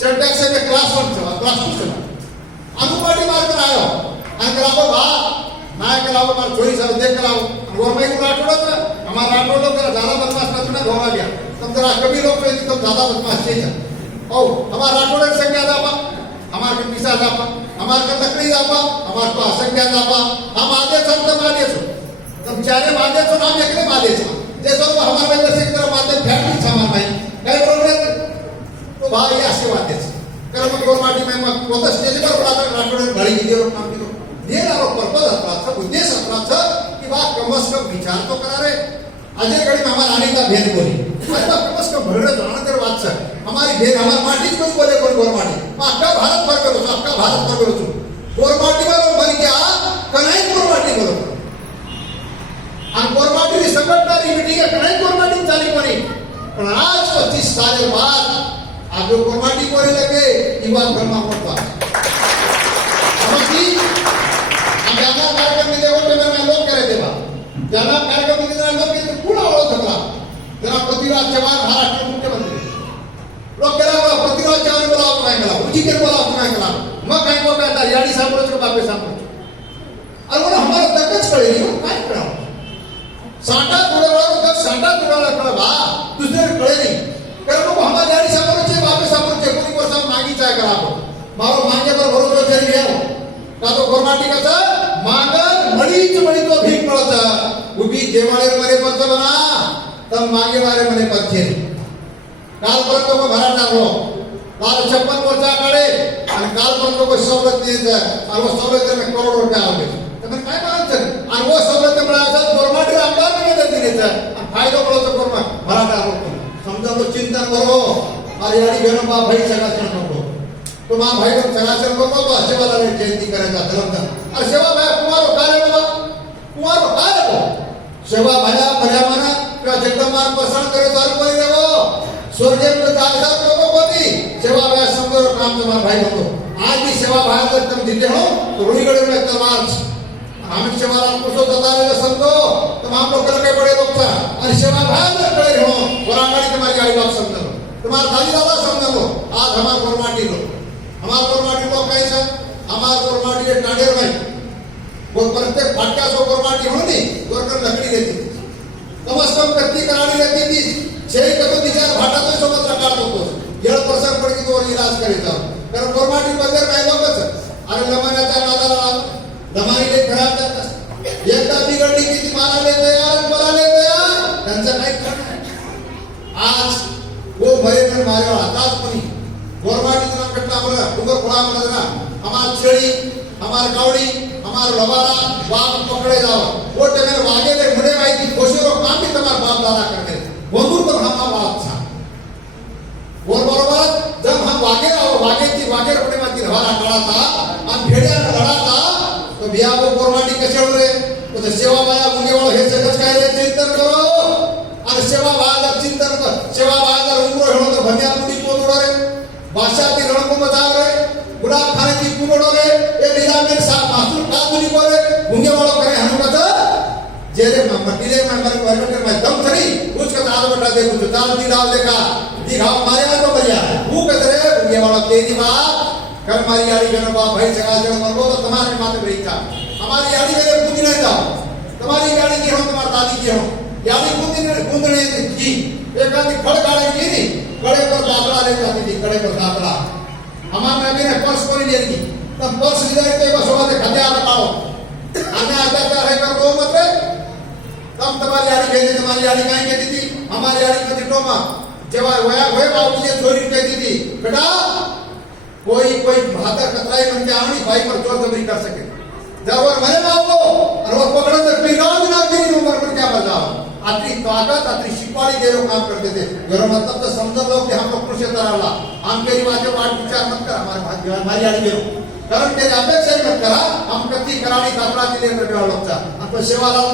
सेंटेक्स में क्लास 1 छवा क्लास 2 छवा अनुपाटी मार कर आयो अंकलाबो बा नाय कलाबो मार चोरी सब देख कलाबो गोरमाई को राठोड़ो तो हमारा राठोड़ो करा ज्यादा बदमाश ना सुना धोवा गया तुम जरा कभी लोग पे तुम ज्यादा बदमाश छे ओ हमारा राठोड़े संख्या दापा हमार के पिसा दापा हमार के लकड़ी दापा हमार को असंख्या दापा हम आगे सब तुम आगे छो तुम चारे मागे छो नाम एकले मागे छो जैसे वो हमारे अंदर से तरह माते फैमिली सामान भाई काय बोल तो भाई आशीर्वाद दे कर मग गोरमाटी में मग कोता स्टेज पर राठोड़ राठोड़ घड़ी गिरे रो नाम दिलो दे आरो पर्पज अपना था उद्देश्य अपना था कि बात कमस कम विचार तो करा रे अजय घड़ी में हमारा आने का भेद बोली आज बात कमस कम भरड़े जाना कर बात से हमारी भेद हमार माटी कोई बोले कोई गोरमाटी आपका भारत भर करो आपका भारत भर करो गोरमाटी वालों बन गया कन्हई गोरमाटी बोलो हम गोरमाटी की संगठन की मीटिंग है कन्हई गोरमाटी चाली पड़ी पर आज 25 साल बाद आप जो गोरमाटी बोले लगे युवा ब्रह्मा पड़ता समझी हम जाना कार्यक्रम में देखो तो मैं लोग करे देवा जाना कार्यक्रम में कितना लोग के पूरा हो सकता जरा पृथ्वीराज चौहान महाराष्ट्र मुख्यमंत्री लोग करा बोला पृथ्वीराज चौहान बोला आप कहें बोला उजी कर बोला आप कहें बोला मैं कहें को कहता याडी सामने के बापे सामने और वो हमारा तकच पड़े नहीं काय करा साटा तोड़वा तो साटा तोड़वा कड़ा बा दूसरे कड़े नहीं कारण को हमारा याडी सामने के बापे सामने के कोई पर सब मांगी चाय करा को मारो मांगे पर भरोसा चली गया का तो गोरमाटी का था मांगर मळीच मळी तो भीक पड़ता उभी देवाळे मरे पर बना तब मांगे वाले मने पर थे काल पर तो भरा टाकलो काल 56 मोर्चा काढे आणि काल पर तो सवलत देते और वो सवलत में करोड़ रुपया आवे तो मैं काय मानत और वो सवलत मिळायचा गोरमाटी आमदार ने देते देते और फायदा पडतो गोरमा भरा टाकलो समजा तो चिंतन करो और याडी घेणं बा भाई सगळा नको तो मां भाई को चलाचल को तो सेवा वाले जयंती करेगा धर्मधन और सेवा भाई कुमारो कार्य को सेवा भाया पर्यावरण का जगदम्बा प्रसारण करे चालू कर देवो स्वर्गीय प्रजापति लोगों को भी सेवा भाया सुंदर काम तुम्हारा भाई हो आज भी सेवा भाया अगर तुम जीते हो तो रुईगढ़ में तलवार हम सेवा को सो ततारे संतो तमाम लोग के बड़े लोग था और सेवा भाया में खड़े हो वरांगड़ी तुम्हारी गाड़ी बाप समझ लो तुम्हारा दादी दादा समझ लो आज हमारा गोरमाटी लो हमारा गोरमाटी लोग कैसा हमारा गोरमाटी एक टाडेर भाई वो प्रत्येक फाटका सो गोरमाटी होनी गोरकर लकड़ी देती कम से कम कत्ती करानी रहती थी छह कतो दिशा भाटा तो सोबत रकाड होतो येळ प्रसंग पडकी तो इलाज करीत कारण गोरमाटी बद्दल काय लोकच अरे लमानाच्या नादाला लमानी ले खराब जातात एकदा बिघडली किती मारा लेते यार मला लेते यार त्यांचं काय करणार आज वो भयंकर मारे आताच पण गोरमाटी जना कट्टा मला उगर खुला मला हमार छेड़ी हमार गावड़ी हमार लबारा बाप पकड़े जाओ वो टेमेर वागे ले मुड़े भाई की कोशिशों काम भी तुम्हारा बाप दादा करते वदूर तो हमारा बाप था वो बरोबर जब हम वागे रोने माती हमारा खड़ा था हम भेड़िया लड़ा था तो बिया वो गोरमाटी कसे रे तो सेवा वाला मुंगे वाला हे जगत काय रे चिंतन करो और सेवा वाला चिंतन कर सेवा वाला उमरो हेलो तो भन्या मुडी पोदो रे भाषा की रण को बचा रे गुलाब खाने की कुमड़ो रे ये निजाम में मासूम कादुली करे मुंगे वाला करे हम कथा जेरे मट्टीले में मर गवर्नमेंट में दम थरी कुछ का दाल बटा दे कुछ दाल दी डाल देखा दिखाओ मारे तो बढ़िया वो कहते रे मुंगे वाला तेरी बात कर मारी यारी बहनों बाप भाई सगा जन मरबो तो तुम्हारे माथे पे था हमारी यारी मेरे पूंजी नहीं जाओ तुम्हारी यारी की हो तुम्हारी दादी की हो यारी पूंजने की एक आदमी खड़ गाड़े की नहीं खड़े पर दादरा ले जाती थी खड़े पर दादरा हमारे में भी ने पर्स को नहीं लेगी तब पर्स ले के बस होगा दे खदे आ पाओ आने आता है कर वो मत रे तब तुम्हारी यारी कहीं कहती थी हमारी यारी को दिटोमा जेवा होया होए बाबू जी छोरी कहती थी बेटा कोई भातर कतराई मन के आनी भाई पर जोर जबरी कर सके जब वो मरे ना हो और वो पकड़ो तो बिगाड़ ना गिरी उम्र पर क्या बजाओ आत्री ताकत आत्री शिपाली दे काम करते थे मेरा मतलब तो समझ लो कि हम लोग कृषि तरह हम के रिवाजों बात विचार मत कर हमारी आड़ी में कारण के अपेक्षा मत करा हम कत्ती करानी दापरा जिले में बेवा लोगचा आपको सेवालाल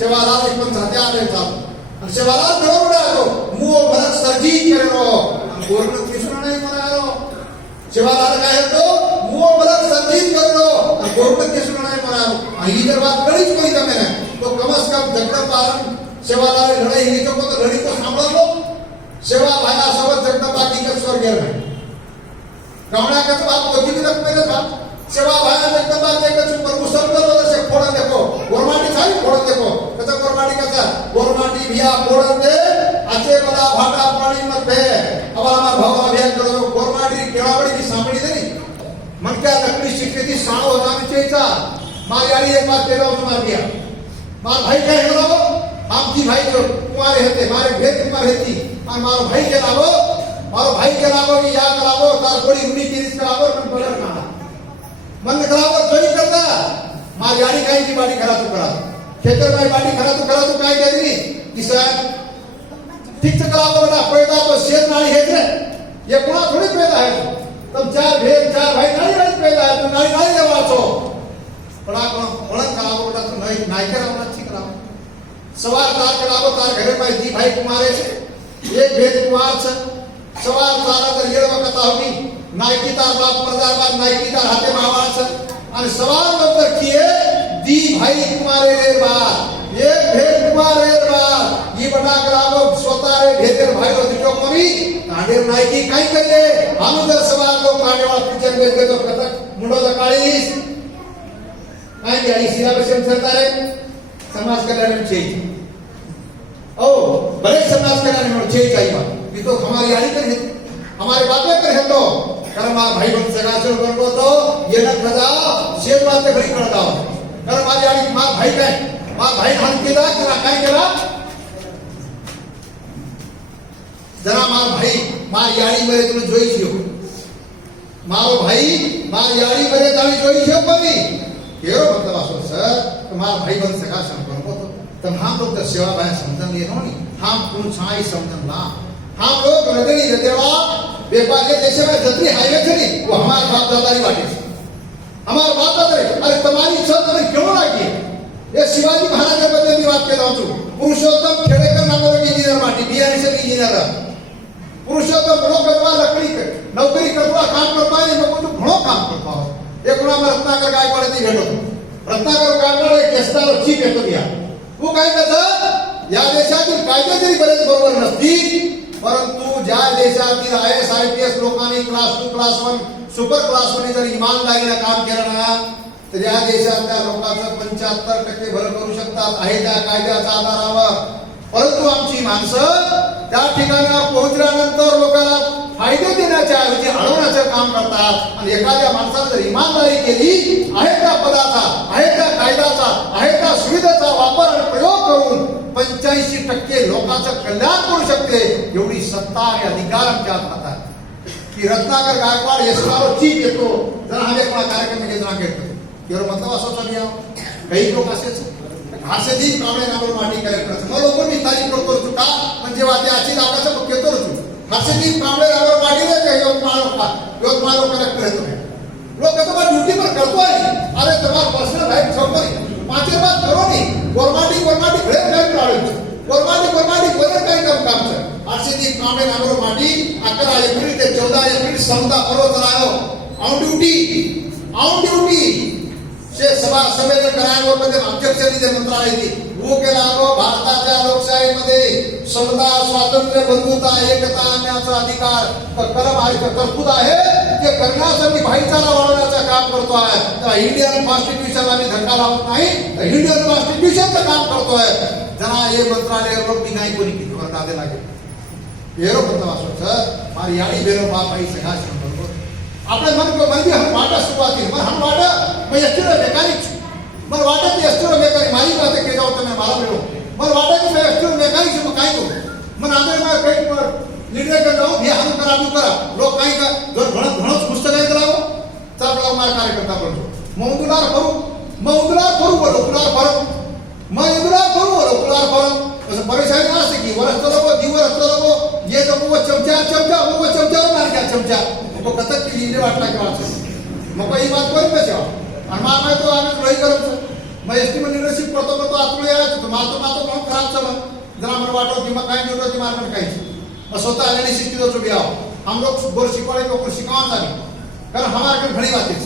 सेवालाल एक पण साथे आले था और सेवालाल बरोबर आलो मुओ भरत सर्जी करे रो गोरन कृष्ण नहीं मनारो सेवालाल काय तो मुओ भरत सर्जी करे रो और गोरन कृष्ण नहीं मनारो आई जर बात कड़ी कोई तमे ने तो कम से कम जगदम्बा सेवालाल लड़ाई हिनी को तो लड़ी को सांभळ लो सेवा भाया सब जगदम्बा गेलं नाही गवणाकाचं बाप कोथिंबी पहिलं खा सेवा भागात एकदम बात एकच पर मुसलमान जसे फोडन देखो गोरमाटी सारी फोडन देखो कसं गोरमाटी कसं गोरमाटी भिया फोडन दे असे मला भाटा पाणी मध्ये आम्हाला भावा भिया करो गोरमाटी केळावडी की सामणी दे मन क्या लकड़ी शिक्षिती साणो होता चेचा मारी आड़ी एक बात तेरा मार दिया मार भाई क्या हेलो हम जी भाई जो कुमार रहते मारे भेद कुमार रहती और मारो भाई के लावो की या करावो तार बड़ी उनी की रिस करावो मन बलर ना मन करावो जोई करता मार याड़ी काई की बाड़ी करा तू करा खेतर में बाड़ी करा तू काई देनी किसान ठीक से करावो बेटा पैदा तो शेर नाली है रे ये कुणा थोड़ी पैदा है तुम चार भाई नाली पैदा है तुम नाली देवा छो बड़ा ओळख करावो बेटा तो नाही करावो अच्छी करावो सवार तार करावो तार घरे में जी भाई कुमारे छे एक भेद कुमार छे सवार तारा तर येळवा कथा होती नायकी तार बाप मरदार बाप नायकी तार हाते मावाळ छे आणि सवार नंतर किए दी भाई कुमारे रे बा एक भेद कुमारे रे बा ई बटा करावो स्वतः रे भेदर भाई रो दिटो कोणी कांडेर नायकी काय करे हम जर सवार लोग कांडेवा पिक्चर में गए तो कथा मुंडो द काळीस काय गाडी सिराबसेम सरतारे समाज कल्याण में चाहिए ओ बड़े समाज कल्याण में चाहिए चाहिए ये तो हमारी आड़ी कर है हमारे बातें कर है तो कर्म भाई बन सगा से को तो ये न खजा शेर बातें खड़ी कर दाओ कर्म हमारी आड़ी मां भाई का हम केला जरा काय केला जरा मार याड़ी मरे तुम जोई छियो मारो भाई मार याड़ी मरे ताली जोई छियो परी केरो मतलब आसो सर तुम्हारा भाई बन सका संपन्न को तो हम लोग तो सेवा भाई समझन लिए नहीं हम कुल छाई समझन ला हम लोग रजनी रदेवा व्यापार के देश में जतरी हाईवे चली वो हमारे बाप दादा की बात है हमारे बाप दादा अरे तुम्हारी इच्छा तुम्हें क्यों लागी ये शिवाजी महाराज के बदले की बात कर रहा हूँ पुरुषोत्तम खेड़ेकर नाम का इंजीनियर माटी बिहार से इंजीनियर पुरुषोत्तम बड़ो करवा लकड़ी के नौकरी करवा काम करवा नहीं मैं कुछ घणो काम करवा एक गुणा में रत्नाकर गायकवाड ती भेटो रत्नाकर गायकवाड एक केसदार चीफ येतो दिया वो काय कहता या देशातील कायदे जरी बरेच बरोबर नसतील परंतु ज्या देशातील IAS IPS लोकांनी क्लास 2 क्लास 1 सुपर क्लास 1 जर इमानदारीने काम केलं ना तर या देशातल्या लोकांचं 75% भर करू शकतात आहे त्या कायद्याच्या आधारावर परंतु आमची माणसं त्या ठिकाणावर पोहोचल्यानंतर लोकांना फायदे देण्याच्या ऐवजी अडवण्याचं काम करतात आणि एखाद्या माणसाने जर इमानदारी केली आहे त्या पदाचा आहे त्या कायद्याचा आहे त्या सुविधेचा वापर आणि प्रयोग करून 85% लोकांचं कल्याण करू शकते एवढी सत्ता आणि अधिकार आमच्या हातात आहे की रत्नाकर गायकवाड एसआर चीफ येतो जर आम्ही कोणा कार्यक्रम घेतला घेतो केवळ मतलब असं चालू काही लोक असेच असे दिन कामळे नावर माटी कलेक्टर मग लोक मी तारीख करतो का म्हणजे वाटे अशी लागायचं मग घेतो असे दिन कामळे नावर माटी नाही यवतमाळ कलेक्टर येतो लोक तुम्हाला ड्यूटी पर करतो आहे अरे तुम्हाला पर्सनल लाईफ संपली 5 बात करो नहीं गोरमाटी घरे काय करायचं गोरमाटी कोण काय काम છે असे दिन कामळे नावर माटी 11 एप्रिल ते 14 एप्रिल समता पर्व चलायो ऑन ड्यूटी से सभा संमेलन करायवर मध्ये अध्यक्षांनी मंत्रालय दी वो केला भारताच्या लोकशाहीमध्ये समता स्वातंत्र्य बंधुता एकता आणण्याचा अधिकार कलम आहे तरतूद आहे ते करण्यासाठी भाईचारा वाढवण्याचं काम करतो आहे तर इंडियन कॉन्स्टिट्यूशन आम्ही धक्का लावत नाही तर इंडियन कॉन्स्टिट्यूशनचं काम करतोय जरा हे मंत्रालय रोग नाही कोणी किती नादे लागेल बेरो मतलब असो सर मारी याडी बेरो बाप भाई सगळा संपर्क આપણે મન કો મંદી હમ વાટા સુવાતી મન હમ વાટા मैं एस्ट्रो मैकेनिक मन वाटा ते एस्ट्रो मैकेनिक मारी बात के जाओ तने मारा बेरो मन वाटा के मैं एस्ट्रो मैकेनिक से काय तो मन आदर में कई पर निर्णय कर जाओ भी हम करा लोग काय का जो घणो पुस्तक आहे करावो सब लोग मार कार्यकर्ता बनतो मौदुलार करू बोलो उलार फरक मैं उलार करू बोलो उलार फरक असं परेशानी असते की वर्ष चलो ये तो वो चमचा मार गया चमचा वो कतक की लीले वाटला के वाच मग ही बात कोण पे जाओ आणि मार तो आम्ही रोही करत मैं एसटी में लीडरशिप करतो आतलो यायचं तो मातो पण खराब चल जरा मन वाटो की मग काय जोडो ती मार पण काही मग स्वतः एनालिसिस की जो भी आओ हम लोग गोर शिकवाले को शिकावत आले कारण हमारे कन घणी बातें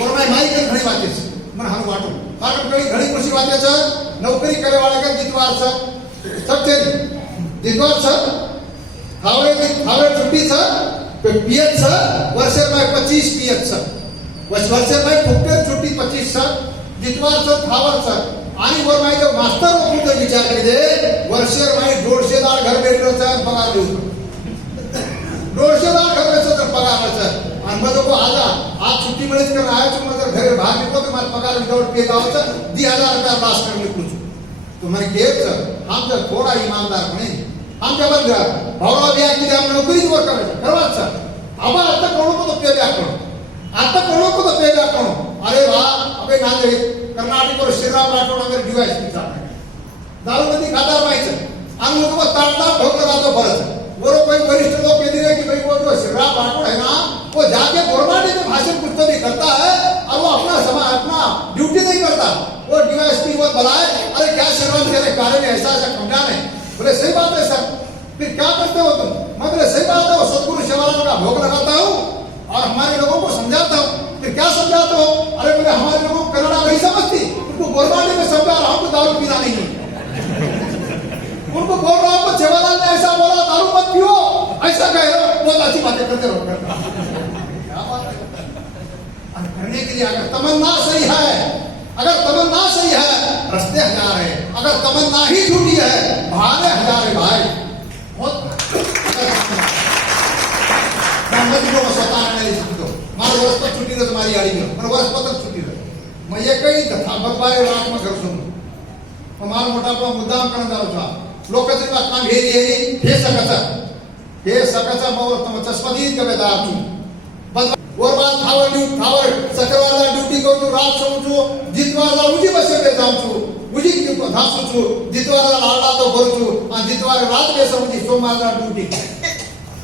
और मैं माई कन घणी बातें मन हम वाटो कारण घणी खुशी बातें छ नौकरी करे वाले का जितवार छ सब तेरी जितवार छ खावे छुट्टी छ पीएच वर्षे में 25 पीएच वर्षे में फुकटेर छुट्टी 25 जितवार थावर आणि वर माहिती मास्तर लोक विचार केले वर्षे माहिती 150 घर भेटलं पगार देऊ 150 घर भेटलं तर पगार आणि मग लोक आज छुट्टी मिळेल कर आया मग घरी बाहेर निघतो तर मला पगार विदाउट पे गावचं 10,000 रुपया पास करणे कुछ तुम्हाला केच आमचा थोडा ईमानदार नाही आमच्या बंद भावना बिया की हम नोकरी वर करायचं करवाच आबा आता कोण तो पे करो आता कोण तो पे करो अरे वाह अबे नांदे कर्नाटक और श्रीराम राठोड अगर डिवाइस की दारू मध्ये खादार व्हायचं आणि लोक ताडता ढोकर राहतो परत बरो कोई वरिष्ठ लोग कह रहे कि भाई वो जो श्रीराम राठौड़ है ना वो जाके गोरमाटी में भाषण कुछ तो भी करता है और वो अपना ड्यूटी नहीं करता वो डीवाईएसपी वो बुलाए अरे क्या श्रीराम तेरे कार्य में ऐसा समझाना है बोले सही बात है सर फिर क्या करते हो तुम मैं बोले सही बात है वो सदगुरु शिवानंद का भोग लगाता हूँ और हमारे लोगों को समझाता हूँ फिर क्या समझाते हो अरे बोले हमारे लोगों को कन्नड़ा नहीं समझती उनको गोरमाटी में समझा रहा हूँ दारू पीना नहीं उनको बोल रहा हूँ सेवालाल ने ऐसा बोला दारू मत पियो ऐसा कह रहे हो बहुत अच्छी बातें करते रहो क्या बात है करने के लिए अगर तमन्ना सही है अगर तमन्ना सही है रस्ते हजार है अगर तमन्ना ही झूठी है बहाने हजार है भाई बहुत स्वतः नहीं समझो मारे वर्ष पर छुट्टी रहे तुम्हारी गाड़ी में मैं वर्ष पत्र छुट्टी रहे मैं ये कही था भगवान रात में घर सुन हमारा मोठा मुद्दाम करना चालू था लोकांचं काम हे सकाळचा मग चष्मादीत कवेदार तू वरबाद थावर सकरवाला ड्यूटी करू रात समजू जितवारला उजी बसते जामचू उजी धासू जितवारला लाडा तो भरचू आणि जितवार रात के समजी सोमवारला ड्यूटी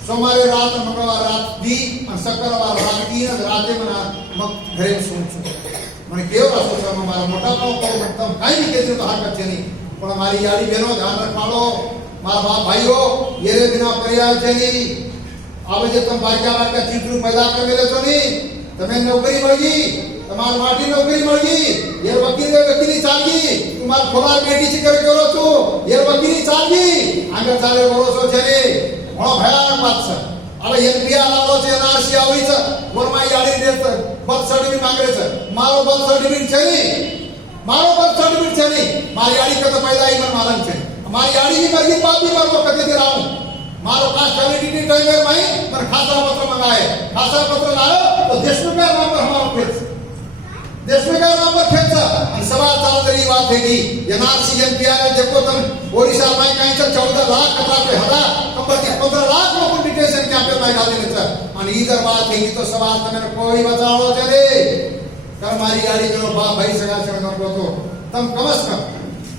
सोमवार रात मंगळवार रात दी आणि सकरवार रात 3 राते म्हणा मग घरी सोमचू મને કેવો આસો છે મારા મોટા પાઉ તમ કાઈ ની કેજો તો હરકત છે નહીં પણ મારી યાડી બહેનો ધ્યાન રાખવાળો મારા બાપ ભાઈઓ એરે બિના પર્યાય છે નહીં આવે જે તમ બારકા ચીટરું પેદા કરી લેજો નહીં તમે નોકરી મળી તમાર માટી નોકરી મળી એ વકીલી ચાલગી તમાર ખોલા બેટી છે કરો છો એ વકીલી ચાલગી આગળ ચાલે ભરોસો છે ને ઘણો ભયાનક વાત છે હવે એનપીઆર આવો છે એનઆરસી આવી છે વરમાઈ આડી દે બર્થ સર્ટિફિકેટ માંગે છે મારો બર્થ સર્ટિફિકેટ છે નહીં મારી આડી કદ पैदा ही मन मालूम છે મારી આડી ની મરજી બાપ ની મારો કદે દે રાઉ મારો કાस्ट वैलिडिटी टाइम में भाई पर खाता पत्र मंगाए खाता पत्र लाओ तो देशमुख का नाम पर हमारा फेंच देशमुख का नाम पर फेंच आणि सवाल चालू तरी बात है की एनआरसी एनपीआर देखो तुम ओडिशा में कहीं से 14 लाख कपड़ा पे हदा कंबर के 15 लाख लोग डिटेशन कैंप में डाल देने सर आणि इधर बात है की तो सवाल तने कोई बचाओ चले कर मारी गाड़ी जो बाप भाई सगा सगा तो तुम कमस कम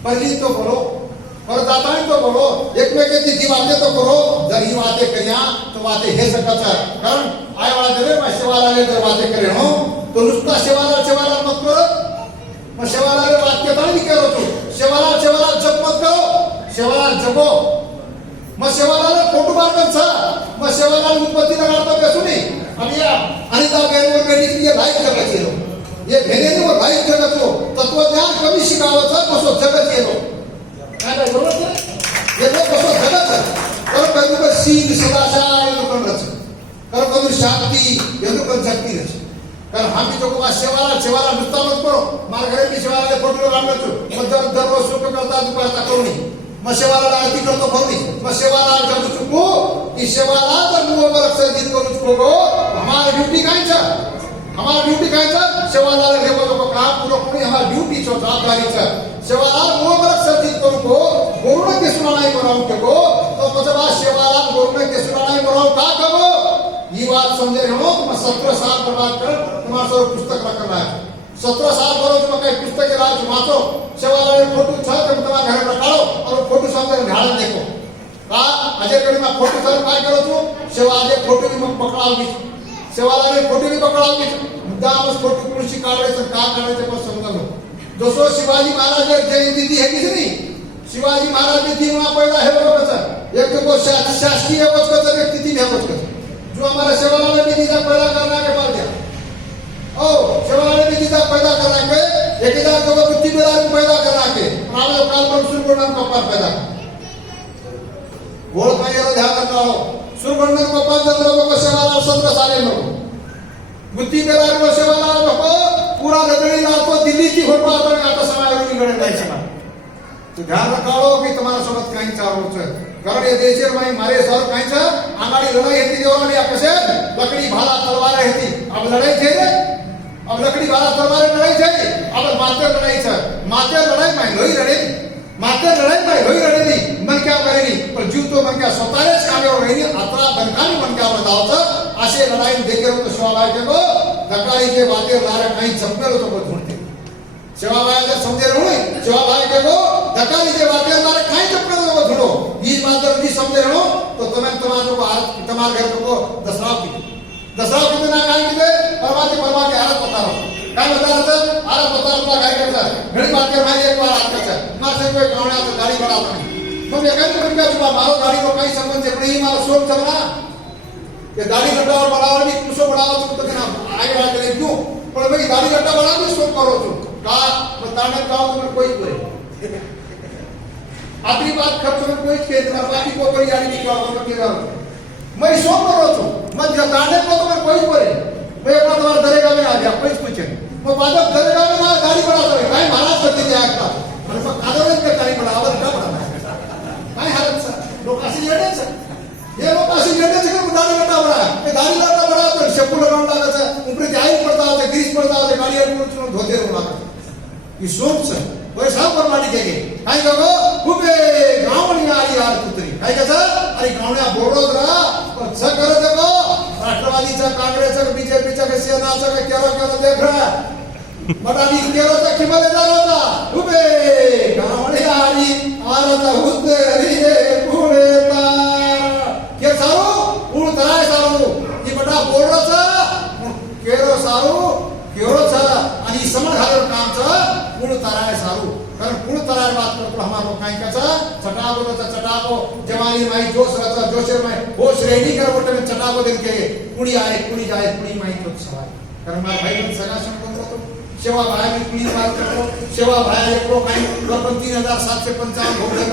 पहली तो बोलो और दाताई तो बोलो एकमेकांची जी बातें तो करो जर ही बातें करिया तो बातें हे सकत कारण आय वाला जरे मैं सेवालाले जर बातें करे हो तो नुसता सेवाला मत करो मग सेवालाले वाक्य ताणी करो तू सेवाला जप मत करो सेवाला जपो मग सेवालाले फोटो मारत छ मग सेवालाले उत्पत्ती काढतो बेसुनी आणि या अनिता बेनवर बेटी ये भाई जगाचे ये भेनेने वर भाई जगाचो तत्वज्ञान कमी शिकावचं कसो जगत येलो काय बरोबर आहे ये लोक कसो जगत तर कधी सीन सदाचार लोकन रच कर कधी शांती ये लोकन शक्ती रच कारण आम्ही जो को सेवाला नुसता मत करो मार घरे मी सेवाला फोटो लावतो मग दररोज सुख करता दुपारचा करू मग सेवाला आरती करतो करू मग सेवाला जब चुको की सेवाला तर मुंह पर सर्जित करू चुको हमारी ड्यूटी काय छ सेवालाल हे बोलो काम पूरा कोणी हमारी ड्यूटी छो जवाबदारी छ सेवालाल मुंह पर सर्जित करू को गुरुने के सुनाई कराऊ के को तो मतलब सेवालाल गुरुने के सुनाई कराऊ का कबो ये बात समझे हो तुम 17 साल बर्बाद कर तुम्हारा सर पुस्तक रखना है 17 साल करो तुम कई पुस्तक राज वाचो सेवालाल फोटो छ तुम तुम्हारा घर रखाओ और फोटो सामने ढाल देखो का अजय कड़ी में फोटो सर काय करो तू सेवालाल फोटो भी पकड़ाओगी सेवालाल फोटो भी पकड़ाओगी मुद्दाम फोटो कुर्सी काढायचं का काढायचं पण समजलं जसो शिवाजी महाराज जयंती दी है किसनी शिवाजी महाराज ने दिन में पैदा है वो बचा एक तो शासकीय वचन व्यक्ति थी है वचन जो हमारे सेवालाल ने दीदा पैदा करना के बाद दिया ओ सेवालाल ने दीदा पैदा करना के 1000 को बुद्धि बेदार पैदा करना के हमारे काल पर सुरगुणन को पर पैदा गोल का ये ध्यान रखो सुरगुणन को 5 चंद्र को सेवालाल 17 साले मरो बुद्धि मेरा रो सेवाला नको पूरा लगड़ी ला तो दिल्ली की होटवा तो आता समय रुई गड़े नहीं सका तो ध्यान रखाड़ो की तुम्हारा सोबत काही चारो छे कारण ये देशेर में मारे सर काही छे आगाड़ी लड़ाई हेती देवानी आ कसे लकड़ी भाला तलवार हेती अब लड़ाई छे रे अब लकड़ी भाला तलवार लड़ाई छे अब माते लड़ाई छे माते लड़ाई में लोई लड़े माते लड़ाई में लोई लड़े मन क्या करेगी पर जीव तो मन क्या स्वतःच कामे रही आता बनकानी मन क्या बताओ छे असे लड़ाई देखे तो शिवाबाई के को दकाई के बाते लारे काही जममेलो तो ढूंढते शिवाबाई जर समझे रहो शिवाबाई के को दकाई के बाते लारे काही जममेलो तो ढूंढो ये बात जब नहीं समझे रहो तो तुम्हें तुम्हारे को तुम्हारे घर को दसराव की ना काय की परवा के हालत बता रहा काय बता रहा था हालत बता रहा काय करता घड़ी बात के भाई एक बार आता था मार से कोई गावना तो गाड़ी बड़ा नहीं तो ये कहीं पर क्या मारो गाड़ी को कहीं संबंध से नहीं मारो सोच समझना ये दाढ़ी गड्ढा और बढ़ावा भी कुछ बढ़ावा तो ना आगे बात करें क्यों पर भाई दाढ़ी गड्ढा बढ़ा भी सोच करो तुम का बताने का तुम्हें कोई बोले आखिरी बात खर्च में कोई के इतना बाकी को कोई यानी नहीं क्या के करो मैं सोच करो तुम मैं जताने को तुम्हें कोई बोले मैं अपना तुम्हारे दरेगा में आ गया कोई पूछे वो बादल दरेगा में ना गाड़ी बढ़ा दो भाई महाराज करते जाए का मैंने कहा कादर में गाड़ी बढ़ावा क्या बढ़ाना भाई हालत सर लोग ऐसे लेटे सर ये लोग ऐसे लेटे से कि दाढ़ी लटा बड़ा है दाढ़ी लटा बड़ा तो शैम्पू लगाना लगा था ऊपर जाई पड़ता है ग्रीस पड़ता है गाड़ी को धोते रहो ये सोच सर वो सब पर माटी के काय गो खूबे गावणी आली यार कुत्री काय कसा अरे गावण्या बोरोदरा सकर देखो राष्ट्रवादीचा काँग्रेसचा बीजेपीचा के सेनाचा के केला देख रहा मटानी केला किमले जाता खूबे गावणी आली आरता हुते रे पुरेता के सारो उळ तराय सारो की बटा बोरोचा केरो सारो केरोचा आणि समण घालर कामचा पुळ तराय सारू कारण पुळ तराय बात करतो हमारो काई कचा चटाको तो चटाको जवानी माई जोश रचा जोशर में होश रेडी कर बोटे में चटाको दिन के कुड़ी आए कुड़ी जाए कुड़ी माई तो सवाल कारण मार भाई बन सगा संबंध तो सेवा भाई में कुड़ी बात करतो सेवा भाई को काई 3755 भोग कर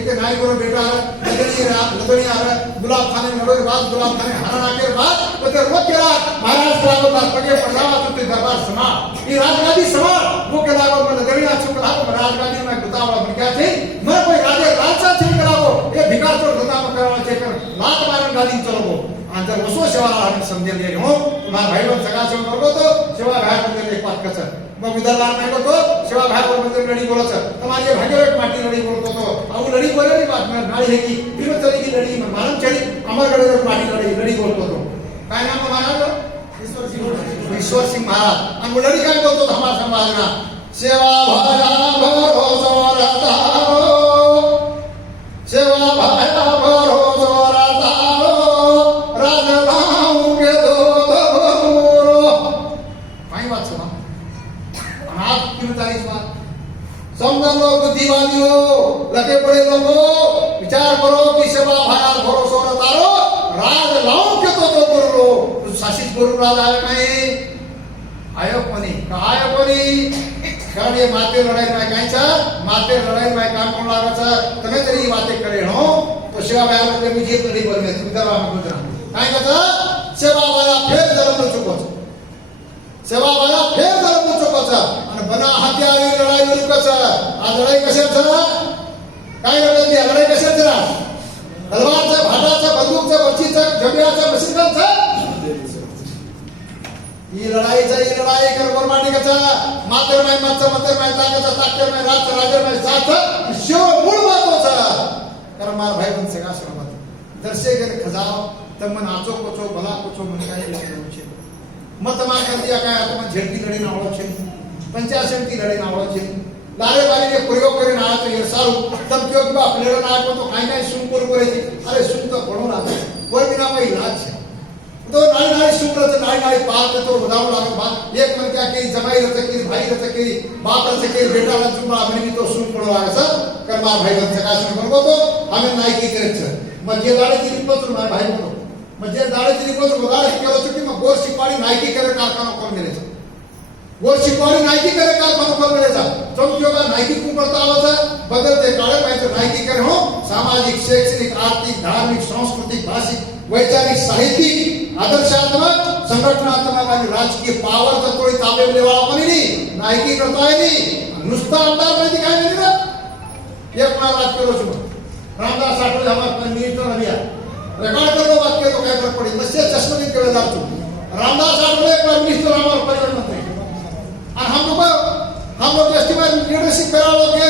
एक नाई को बेटा लदनी आ रहा गुलाब खाने में रोज बाद गुलाब खाने हराना के बाद वो तो रोज के महाराज को का पगे पड़ावा तो ते दरबार समा ये राजगादी समा वो के लागो में लदनी आ चुका लागो राजगादी में गुतावड़ा बन गया थी मैं कोई राजे राजा थी करावो ये भिकार तो गुता में करावा छे कर लात मारन गाड़ी चलो अंदर वसो सेवा हम समझ लिए हो तुम्हारा भाई लोग सगा से करो तो सेवा भाई मंदिर एक बात कस मैं विदर्भात नहीं तो सेवा भाई और मंदिर लड़ी बोलो सर तुम्हारे भाग्य एक पार्टी लड़ी बोलतो तो अब लड़ी बोले नहीं बात में नाड़ी है कि तीनों तरह की लड़ी में मालूम चली अमरगढ़ में पार्टी लड़ी बोलतो तो काय नाम महाराज ईश्वर सिंह महाराज हम लड़ी काय बोलतो तो हमारा समाज ना सेवा भाया भरोसा रहता सेवा भाया भरोसा रहता राजनाम के दो काय बात सुना आप क्यों तारीफ बात समझ लो बुद्धिवादी हो लगे पड़े लोगों विचार करो कि सेवा भाया भरोसा रहता राज लाओ के तो करो शासित गुरु राज आयो नहीं आयो कोनी कारण ये माते लड़ाई में काई छा माते लड़ाई में काम कोण लागे छा तमे तरी बातें करे हो तो सेवा भाया के मुझे तरी बोल में विदर्भा में गुजरा काई कथा सेवा भाया फेर धर्म चुको सेवा भाया फेर धर्म चुको छा અને બના હત્યાની લડાઈ વિરુદ્ધ છે આ લડાઈ કશે છે કાઈ લડાઈ કશે છે તલવાર છે ભાટા છે બંદૂક છે બચ્ચી છે જબિયા છે મશીન ગન છે ये लड़ाई कर बरमाटी का मातर में ताकत ताकर में राज राजर में साथ शिव मूल बात होता कर मार भाई बन सगा श्रमत दर्शे के खजाओ तब मन आचो कोचो भला कोचो मन काय लागलो छे मत मा कर दिया काय आत्मा झेडकी लड़ी ना आवो छे 85 की लड़ी ना आवो छे लारे बारी ने प्रयोग करे ना तो ये सारू तब क्यों कि बाप लेड़ा ना को तो काय काय सुन करे अरे सुन तो पड़ो ना कोई बिना में इलाज छे तो नाई सुन रहे नाई बात तो बताओ लागे बात एक मन क्या कि जमाई रहते कि भाई रहते कि बाप रहते कि बेटा ना चुमा अपनी भी तो सुन पड़ो लागे सर कर मार भाई बन सका सुन करो तो हमें नाई की करे छ मजे दाड़े की पत्र ना भाई बोलो मजे दाड़े की पत्र बता के चुकी मैं गोर सिपाही नाई की करे कारखाना कौन मिले छ गोर सिपाही नाई की करे कारखाना कौन मिले छ तुम जो का नाई की को करता आवत है बदलते काले में तो नाई की करे हो सामाजिक शैक्षणिक आर्थिक धार्मिक सांस्कृतिक भाषिक वैचारिक साहित्यिक आदर्शात्मक संघटनात्मक आणि राजकीय पावर तत्वळी ताब्यात लेवाळा पण नाही करताय नुसता आमदार नाही काय नाही ना एक मार वाक्य रोज रामदास आठवले हमारे मिनिस्टर अभिया रिकॉर्ड करो वाक्य तो काय फरक पड़ी नसे चश्मे के वेदार तू रामदास आठवले प्राइम मिनिस्टर हमारे परिवार मंत्री और हम लोग एस्टिमेट लीडरशिप करा लोग के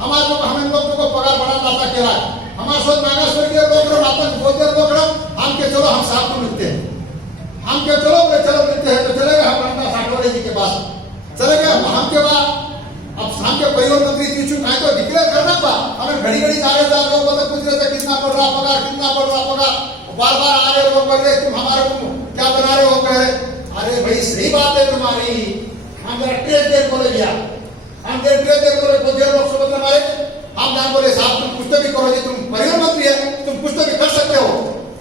हमारे लोग हमें लोगों को पगार बढ़ा लाता किया हमारे साथ नागेश्वर के लोग अपन बोलते लोग हम के चलो हम साथ में मिलते हैं हम के चलो मिलते हैं तो चलेगा हम रामदास आठवले जी के पास चलेगा हम के बाद अब शाम के परिवहन मंत्री तीचू कहीं तो डिक्लेयर करना पा हमें घड़ी घड़ी जा रहे लोग तो पूछ रहे थे कितना पड़ रहा पगार बार बार आ रहे लोग बोल रहे तुम हमारे को क्या बना रहे हो कह रहे अरे भाई सही बात है तुम्हारी हम जरा ट्रेस देख बोले भैया हम जरा ट्रेस देख बोले बहुत देर लोग समझ हमारे हम जान बोले साहब तुम कुछ तो भी करो जी तुम परिवहन मंत्री है तुम कुछ तो भी कर सकते हो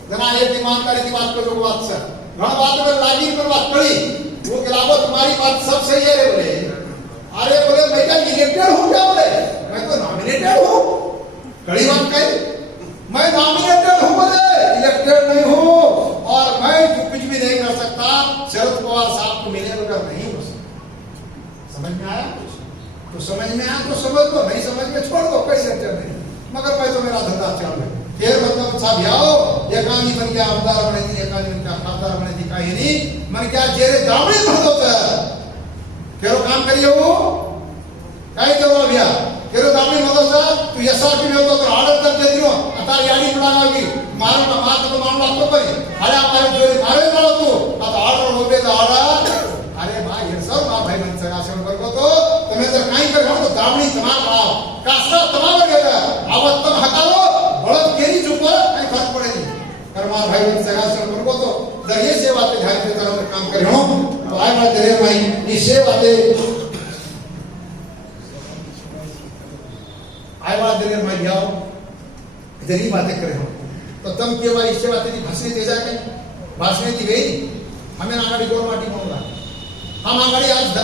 जना एक ईमानदारी की बात करो बात सर घना बात में लागी पर बात करी वो खिलाफो तुम्हारी बात सब सही है बोले अरे बोले मैं क्या इलेक्टेड हूँ क्या बोले मैं तो नॉमिनेटेड हूँ कड़ी बात कही मैं नॉमिनेटेड हूँ बोले इलेक्टेड नहीं हूँ और मैं कुछ भी नहीं कर सकता शरद पवार साहब को मिले बगैर नहीं हो सकता समझ में आया तो समझ में आया तो समझ लो नहीं समझ में छोड़ दो कोई चर्चा नहीं मगर मैं तो मेरा धंधा चल रहा फिर मतलब साहब आओ एकानी बन गया आमदार बने थी एकानी बन गया खासदार बने थी कहीं नहीं मन क्या जेरे दामड़ी भर दो केरो काम करियो वो काय करो भैया केरो दामड़ी मदो सर तू एसआरपी में तो ऑर्डर कर दे दियो आता यानी पड़ागी मार तो मान लागतो पण अरे हमारे जो मारे वाला तू आता ऑर्डर होबे तो ऑर्डर अरे भाई हे सर मा भाई मन सगा सेवन करको तो तुम्हें जर काई कर तो दामड़ी तमाम पड़ाओ कासरा तमाम गेला आवत तम हकालो बळद केरी चुप काही फरक पडे नहीं कर मा भाई मन सगा सेवन करको तो जर ये सेवा ते ध्यान से तरह काम करे हो तो आए मैं तेरे भाई ये सेवा ते आए वाला तेरे मैं जाओ इधर ही बातें करे हो तो तम के भाई इससे बातें की भाषण दे जाके भाषण की गई हमें आगाड़ी गोरमाटी म्हणूला हम आगाड़ी आज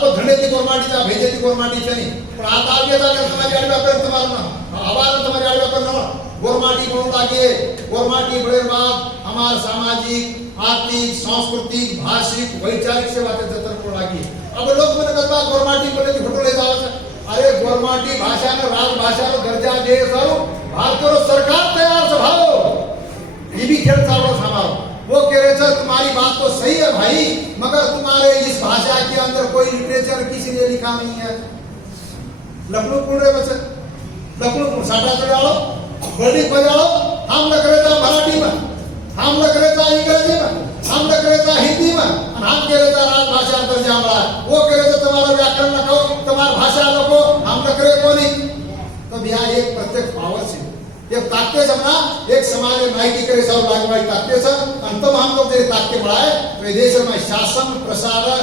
को धंडे की गोरमाटी था भेजे की गोरमाटी चनी पण आता आगे जाके तुम्हारी आडवा कर तुम्हारा ना आवाज तुम्हारी आडवा कर ना गोरमाटी म्हणून लागे गोरमाटी बड़े बात हमार सामाजिक आर्थिक सांस्कृतिक भाषिक वैचारिक से बातें जतर को लागी अब लोग मन करता गोरमाटी बोले की फोटो ले जावे अरे गोरमाटी भाषा ने राजभाषा रो दर्जा दे सरो भारत रो सरकार तैयार से भाव ये भी खेल सारो हमारो वो कह रहे थे तुम्हारी बात तो सही है भाई मगर तुम्हारे इस भाषा के अंदर कोई लिटरेचर किसी ने लिखा नहीं है लखनऊ पूरे बच्चे लखनऊ साटा चढ़ाओ बड़ी बजाओ हम लग रहे थे मराठी में हम लग रहे थे अंग्रेजी में हम लग रहे थे हिंदी में हम कह रहे थे राजभाषा दर्जा हमारा वो कह रहे थे तुम्हारा व्याकरण रखो तुम्हारी भाषा रखो हम लग रहे को नहीं तो यहाँ एक प्रत्येक पावर से एक ताकते सब ना एक समाज में माहिती करे सब लागवाई ताकते सब अंतम हम लोग जैसे ताकते बढ़ाए तो देश में शासन प्रशासन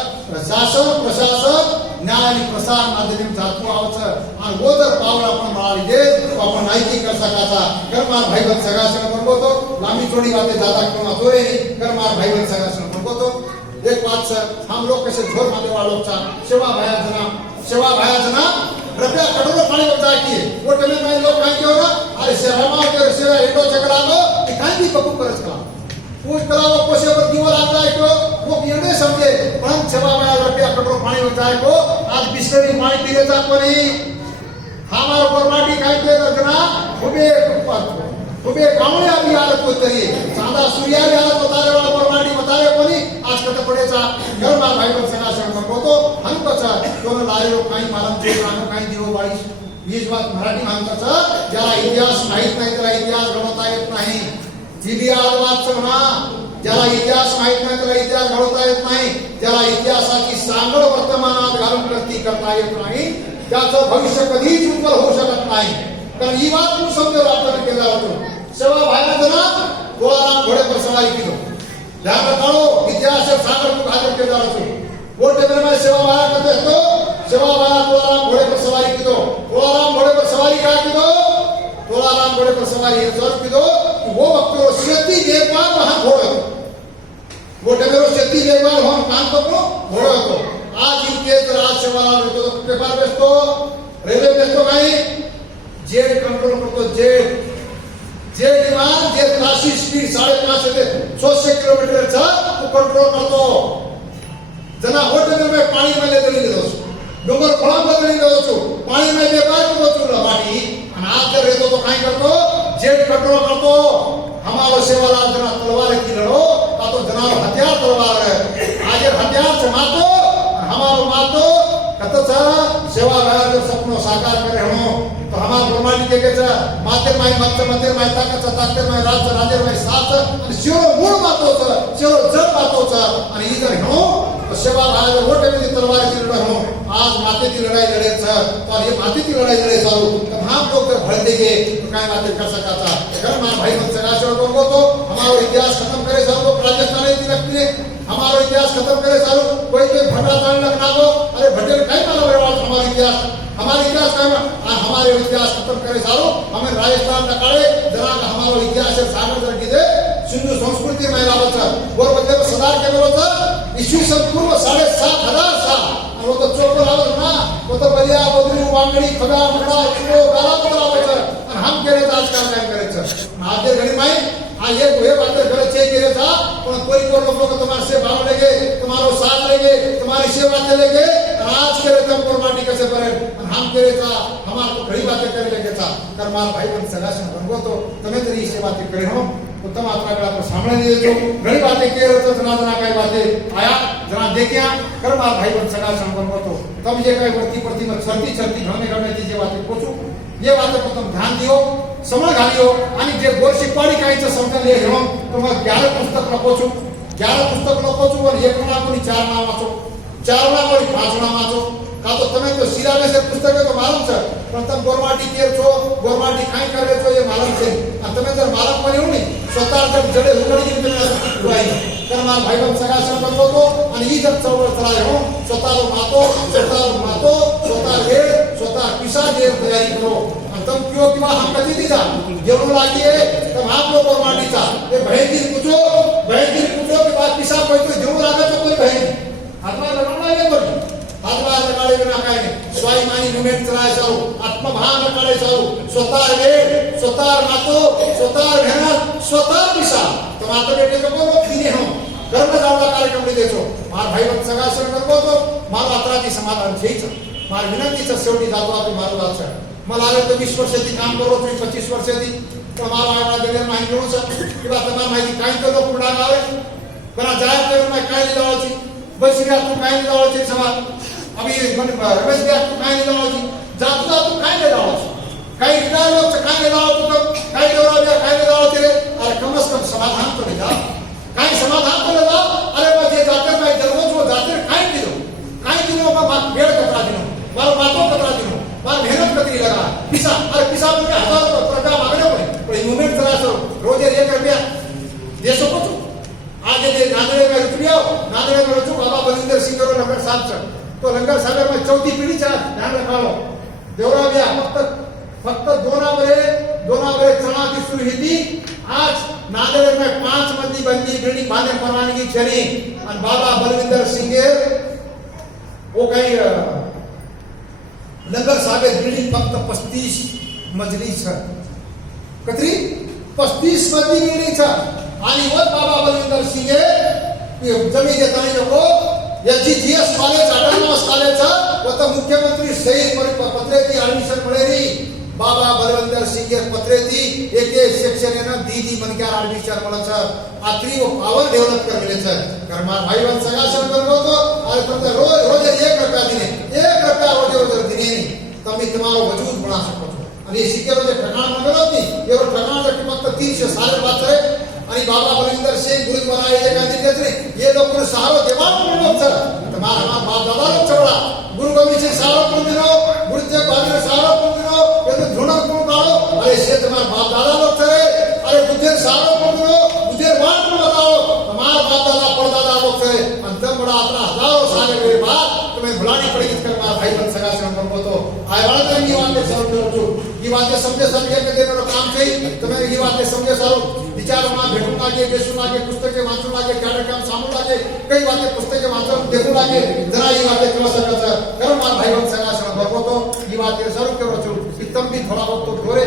न्याय आणि प्रसार माध्यम जातो आवच आणि वो जर पावर आपण मिळाली दे तो आपण माहिती कर सकाचा कर मार भाई बन सगासन बनबो तो लांबी चोडी बातें ज्यादा क्यों तो रे कर मार भाई बन सगासन बनबो तो एक बात सर हम लोग कैसे झोर मारने वालों का सेवा भाया जना रुपया करोड़ों पानी बचा की वो टने में लोग कहीं क्यों ना अरे सेवा के सेवा एटो चकरा लो कि कहीं भी बकू करस का पूछ कराओ कोसे पर दीवार आता है को वो ये समझे पण सेवा में रुपया करोड़ों पानी बचाए को आज बिस्लरी पानी पी लेता कोनी हमार गोरमाटी कहीं पे जना उबे गावले अभी हालत को तरी सादा सूर्या हालत बतारे वाला गोरमाटी बतारे कोनी आज कत पडेचा घर मा भाई बन सगा शरण को तो हम कसा दोन लारे लोक काही मारम ते रानो काही दिवो बाळीस हीच बात मराठी हम कसा ज्याला इतिहास माहित नाही त्याला इतिहास घडवता येत नाही जीबी आवाज समना ज्याला इतिहास माहित नाही त्याला इतिहास घडवता येत नाही ज्याला इतिहासाची सांगड वर्तमानात घालून प्रगती करता येत नाही त्याचं भविष्य कधीच उज्ज्वल होऊ शकत नाही कारण ही बात तू समजून आपण केला होतो सेवा भाया जना गोलाराम घोड़े पर सवारी की ध्यान रखो इतिहास से सागर को हाजिर किया जा रहा है वो टेबल में सेवा भाया करते तो सेवा भाया गोलाराम घोड़े पर सवारी की दो गोलाराम घोड़े पर सवारी का की दो गोलाराम घोड़े पर सवारी जरूर की दो वो वक्त वो शेती देखभाल वहां घोड़े वो टेबल शेती देखभाल हम काम को घोड़े को आज इनके राज सेवा तो पेपर बेचतो रेलवे बेचतो काही जेट कंट्रोल करतो जेट विमान जे 80 स्पीड 5.5 से 100 किलोमीटर पाणी में बेकार की बोतल बाटी आणि आज जर येतो तो काय करतो जेट पेट्रोल करतो हमारो सेवाला जना तलवार की लड़ो का तो जना हथियार तलवार है आज हथियार से मातो हमारो मातो कतचा सेवा जर सपनो साकार करे हो तो हमार ब्रह्मांड के माते माई मत मते माई ताकत माई राज माई साथ आणि शिरो मूळ मातोच शिरो जर मातोच आणि ही जर हो तो सेवा भाग मोठे मध्ये तलवारीची लढाई हो आज मातेची लढाई लढायचं तर हे मातेची लढाई लढाई चालू तर हम लोग जर भरते गे तो काय माते कर सकाता अगर मां भाई मन सगा से बोलो तो हमारा इतिहास खत्म करे चालू राजस्थान की लगती है हमारा इतिहास खत्म करे चालू कोई भटा ताण लगना को अरे भटेल कई माला बर्बाद हमारा इतिहास का हमारे इतिहास खत्म करे चालू हमें राजस्थान नकाळे जरा हमारा इतिहास सागर जर किदे सिंधु संस्कृती महिला बचा वर बदले सदार के बरोचा इसवी सन पूर्व 7,500 साल वो तो चोकर आवत ना वो तो बलिया बदलू वांगडी खगा मडा चिरो गाला उतरावत आणि हम केले राजकारण काय करायचं आजे घडी माई आ ये बात करे छे केले था पण कोई को लोग को तुम्हारे से भाव लेगे तुम्हारो साथ लेगे तुम्हारी सेवा चलेगे आज करे तुम कुर्बानी कैसे करे हम करे था हमार को घड़ी बातें करे लेगे था कर्माल भाई बन सगा से बनगो तो तुम्हें तेरी सेवा करे हो उत्तम आपला पर सामने नहीं देतो घड़ी बातें के तो जना काय बातें आया जना देखिया कर्माल भाई बन सगा से बनगो तो तब ये काय वरती में चलती घणे घणे ती जे बातें पूछू ये बातें को तुम ध्यान दियो समझ घालियो आणि जे गोर शिकवाडी कायचं समजून ले घेऊन तुम्हाला 11 पुस्तक लपोचू 11 पुस्तक लपोचू आणि एक ना कोणी 4 नाव वाचो 4 ना कोणी 5 नाव वाचो का तो તમે તો સિરાવે છે પુસ્તક તો માલુમ છે પણ તમે ગોરમાટી કેર છો ગોરમાટી કાઈ કરે છો એ માલુમ છે અને તમે જર માલક બન્યો ને स्वतः जर जडे उघडी की तुम्ही दुआई तर मार भाई बन सगा संपर्क होतो आणि ही जर चळवळ चलाय हो स्वतः मातो स्वतः वेळ स्वतः पिसा जे तयारी करो आणि तुम क्यों किंवा हम कधी दिजा जेवण लागिए तर आप लोग गोरमाटीचा ते बहिणजी पूछो कि बात पिसा कोई तो जेवण लागे तो कोई बहिण हातवा लगवणार नाही कोणी हातवा लगाडे बिना काय नाही स्वाभिमानी मुमेंट चलाय जाऊ आत्मभान लगाडे जाऊ स्वतः वेळ स्वतः मातो स्वतः मेहनत स्वतः पिसा तो माता बेटे को बोलो दिने हम कर्म जावला कार्यक्रम में देतो मार भाई बन सगा सर करतो तो मार अत्राची समाधान छेच मार विनंतीचा शेवटी जातो आपण मारू जाच मला आले तो 20 वर्षाची काम करो तुम्ही 25 वर्षाची તમારો આના દેર માહિતી નો છે કે તમાર માહિતી કાઈ તો પૂર્ણ આવે બરા જાહેર કરું મે કાઈ લીધો છે બસ ગયા તું કાઈ લીધો છે સવાલ अभी મને રમેશ ગયા તું કાઈ લીધો છે જાતલા તું કાઈ લીધો છે કાઈ લીધો છે કાઈ લીધો તો કાઈ લીધો કાઈ લીધो છે अरे कम से कम समाधान तो लेगा काई समाधान तो लेगा अरे मुझे जाते मैं जरूर जो जाते काई दिनों का बात बेड़ कतरा दिनों मारो बातों कतरा दिनों मार मेहनत कतरी लगा पिसा अरे पिसा मुझे 1000 रुपया मांगने पड़े पर मूवमेंट चला सो रोज 1 रुपया दे सको तो आज ये नांदेड़ में रुपया नांदेड़ में रुपया बाबा बलिंदर सिंह रो नगर 7 तो लंगर सागर में चौथी पीढ़ी चा ध्यान रखा लो देवराविया फक्त दोनावरे चना की शुरू हुई आज नांदेड़ में 5 मंदी बंदी बिल्डिंग बांधने परवानगी चली और बाबा बलविंदर सिंह वो कहीं नगर सागर बिल्डिंग फक्त 35 मजली छ कतरी 35 मजली बिल्डिंग छ आणि वर बाबा बलविंदर सिंह जमीन देता नको याची जीएस कॉलेज अटॉनॉमस कॉलेज होता मुख्यमंत्री सही पत्रेती ऍडमिशन मिळेली बाबा बलविंदर सिंह पत्रेती एक सेक्शन है ना दीदी मन के ऍडमिशन मला आत्री वो पावर डेवलप कर ले छ कर्मा भाई वन सगा संपर्क होतो और तुम रोज 1 रुपया दिने 1 रुपया रोज दिने नहीं તમે તમારો વજૂદ બના શકો છો અને એ સિક્કેલો જે ઠકાણ મંગળો હતી એનો ઠકાણ ફક્ત 300 સાલ બાદ છે અને બાબા બલવિંદર સિંહ ગુરુદ્વારા એ ગાંધી કેસરી એ લોકોનો સહારો દેવાનો મળ્યો છે તમારા બાપ દાદાનો છોડા ગુરુ ગોવિંદ સિંહ સહારો પણ દીનો ગુરુ તેગ બહાદુર સહારો પણ દીનો એ તો ધૂણક પણ કાઢો અરે છે તમારા બાપ દાદાનો છે અરે બુદ્ધેર સહારો પણ દીનો બુદ્ધેર વાત પણ બતાવો તમારા બાપ દાદા પડદાદા લોક છે અંતમ બડા આપણા હજારો સાલે के बाद तुम्हें भुलानी पड़ेगी कर्मा भाई बन सगा से हमको तो आय वाला तो ये बातें समझ लो ये बातें समझे के देने का काम चाहिए तुम्हें ये बातें समझे सारो विचार में भेटूंगा के बेचूंगा के पुस्तकें वाचूंगा के क्या काम सामूंगा के कई बातें पुस्तकें वाचूं देखूंगा के जरा ये बातें कह सकता कर्मा भाई बन सगा से हमको तो ये बातें जरूर करो छो कि तुम भी थोड़ा बहुत तो थोड़े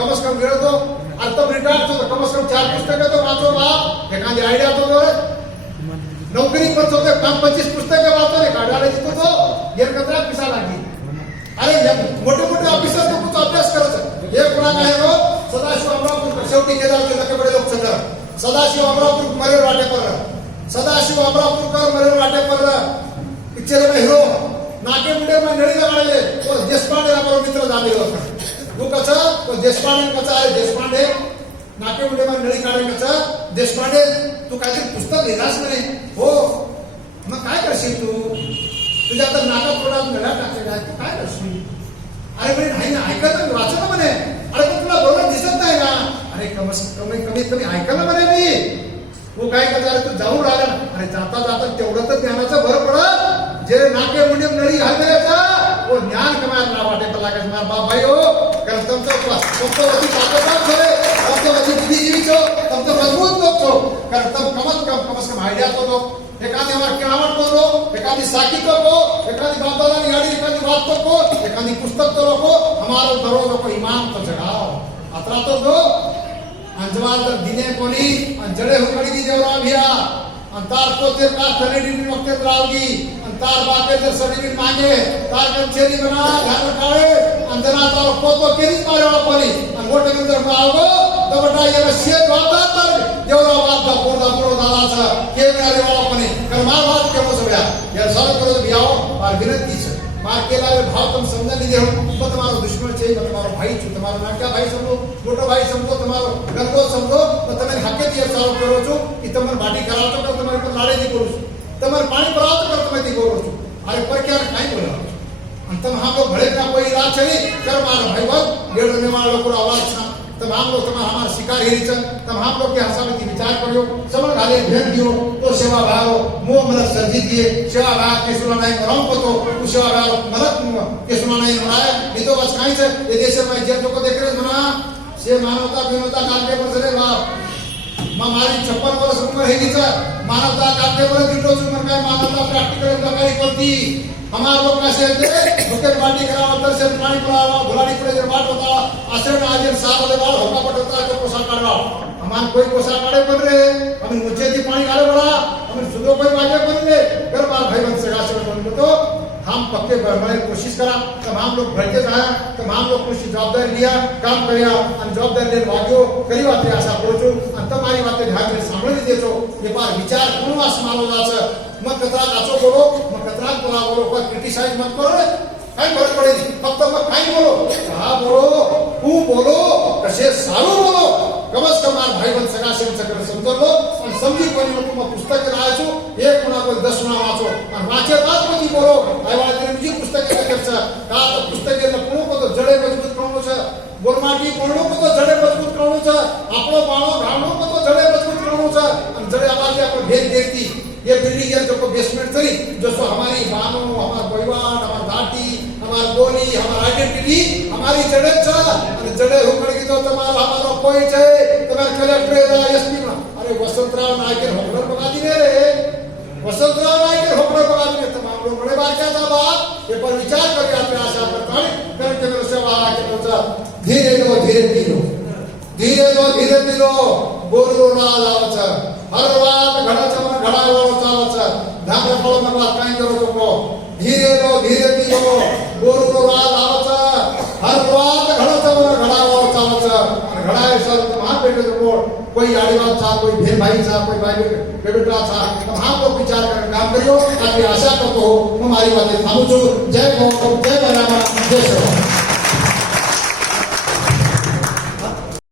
कम से कम गिरो तो और तुम रिटायर तो कम से कम 4 पुस्तकें तो वाचो बाप एक आइडिया तो दो नौकरी पर तो काम 25 पुस्तकें वाचो ने काढायला जितो तो येर कतरा पिसा लागी अरे मोठे मोठे ऑफिसर लोक अभ्यास करायचा हे पुन्हा काय हो सदाशिव अमरापूर शेवटी केदार ते नकेबडे लोक संघ सदाशिव अमरापूर मरेल वाटेपर सदाशिव अमरापूरकर मरेल वाटेपर पिक्चर में हिरो नाके मुंडे में नळी लगाडले तो देशपांडे हमारो मित्र झाले होता तू कसं तो देशपांडे कसं आहे देशपांडे नाके मुंडे में नळी काढे कसं देशपांडे तू काहीतरी पुस्तक लिहिलास नाही हो मग काय करशील तू तुझ्या तर नाका तोडात नळ्या टाकले काय तू काय करशील अरे म्हणे नाही ना ऐकत मी वाचत म्हणे अरे पण तुला बरोबर दिसत नाही ना अरे कमीत कमी ऐकलं म्हणे मी तू काय करता तू जाऊन राहिला अरे जाता जाता तेवढं तर ज्ञानाचं भर पडत जे नाके मुंडे नळी घालले वो ज्ञान कमायला वाटे पर लागे मार बाप भाई हो कारण तुमचं वधी ताकदवान झाले तुमचं वधी बुद्धिजीवी छो तुमचं मजबूत लोक छो कारण तुम कमस कम आयडिया तो एखादी वाक्य आवडतो लो एखादी साकी तो को एखादी बाबाला गाड़ी एखादी बात तो को एखादी पुस्तक तो को हमारो दरोज को ईमान तो जगाओ अतरा तो दो अंजवार तर दिने कोणी अंजड़े हुकड़ी दी जेवरा भिया अंतार को तेर का खरीदी वक्त रावगी अंतार बाके जर सर्टिफिकेट मांगे तार कंचेरी बना ध्यान रखावे अंजना तार को तो केरी मारे वाला कोणी अंगोटे में जर आवगो तो बटा ये शेत वाता तर जेवरा वाता पोरदा दादाचा केवरा रे वाला कोणी कर मार बात के हो सगळ्या या सारे करो बियाओ और विनती छे मार केला भाव तुम समझ नहीं दे हो तुम्हारा दुश्मन चाहिए तुम्हारा भाई छो तुम्हारा नाट्या भाई समझो मोटो भाई समझो तुम्हारो गंगो समझो तो તમે હકે થી ચાલો કરો છો કે તમને બાટી કરાવતો કે તમારી પર લાડે દી કરું છું તમારે પાણી ભરાવતો કે તમે દી કરું છું અરે પર ક્યાં કાઈ બોલા અંતમ हम लोग भले का कोई इलाज चली कर मार भाई बात गेड़ में मार लोग को आवाज था तब हम लोग तुम्हारा हमारा शिकार ही चल तब हम लोग के हसावती विचार करियो समझ गाले भेंट दियो तो सेवा भाव मोह मदद सर्जी दिए सेवा भाव के सुना नहीं रंग को तो सेवा भाव मदद के सुना नहीं बनाया ये तो बस कहीं से ये देश में जे को देख रहे बना से मानवता विनोता काटे पर चले बाप मारी 56 वर्ष उम्र है सर मानवता काटे पर दिटो उम्र का मानवता प्रैक्टिकल लगाई करती हमार लोग कैसे थे भूखे पार्टी करावा अंदर से पानी पड़ावा भुलाड़ी पड़े जब बात होता आश्रम आज साल वाले बाल होका पड़ता है तो पोसा काटवा हमार कोई पोसा काटे पड़ रहे हमें मुझे थी पानी गाले बड़ा हमें सुधो कोई बाजे बन ले घर बार भाई बन सगा से बन तो हम पक्के बढ़ने की कोशिश करा तमाम लोग बढ़ते जाए तमाम लोग कुछ जवाबदारी लिया काम करिया और जवाबदारी लेने वाक्यो कई बातें आशा करो और तमारी बातें ध्यान में सामने देतो ये बार विचार पूर्ण आसमानो जाच मत कतरा नाचो बोलो मत कतरा बोलो पर क्रिटिसाइज मत करो काय फरक पडेल फक्त मग काय बोलो हा बोलो तू बोलो कसे सारू बोलो कमस कमार भाई बन सगा से चक्र समझलो और समझी कोनी मत पुस्तक लायो एक कोणा कोई 10 सुना वाचो और वाचे बाद मती बोलो आई वाला तेरे जी पुस्तक के करचा का तो पुस्तक के लपणो को तो जड़े मजबूत करनो छे गोरमाटी कोणो को तो जड़े मजबूत करनो छे आपलो बाळो घाणो को तो जड़े मजबूत करनो छे और जड़े आवाज आपको भेद देखती ये बिल्डिंग है जो बेसमेंट थी जो सो हमारी बानो हमारा परिवार हमारा घाटी हमारा बोली हमारा आइडेंटिटी हमारी जड़े छा और जड़े होकर की तो तुम्हारा हमारा पॉइंट है तुम्हारे कलेक्टर एसपी अरे वसंतराव नायकर होकर बना दी रे वसंतराव नायकर होकर बना दी तमाम लोग बड़े बात क्या था बात ये पर विचार करके आप आशा करता है करके मेरे से वाला के तो धीरे दो धीरे दिलो बोलो ना लावच हर बात घडाचा मन घडावळो चालच धाबे पळो मग बात काय करू नको धीरे दिलो बोलो ना लावच हर बात घडाचा मन घडावळो चालच घडाय सर वहां पे कोई आदिवासी था कोई भेल भाई था कोई भाई बेटा था तो हम लोग विचार कर काम करियो ताकि आशा करतो हमारी बातें थामू जय गौ जय राम जय श्री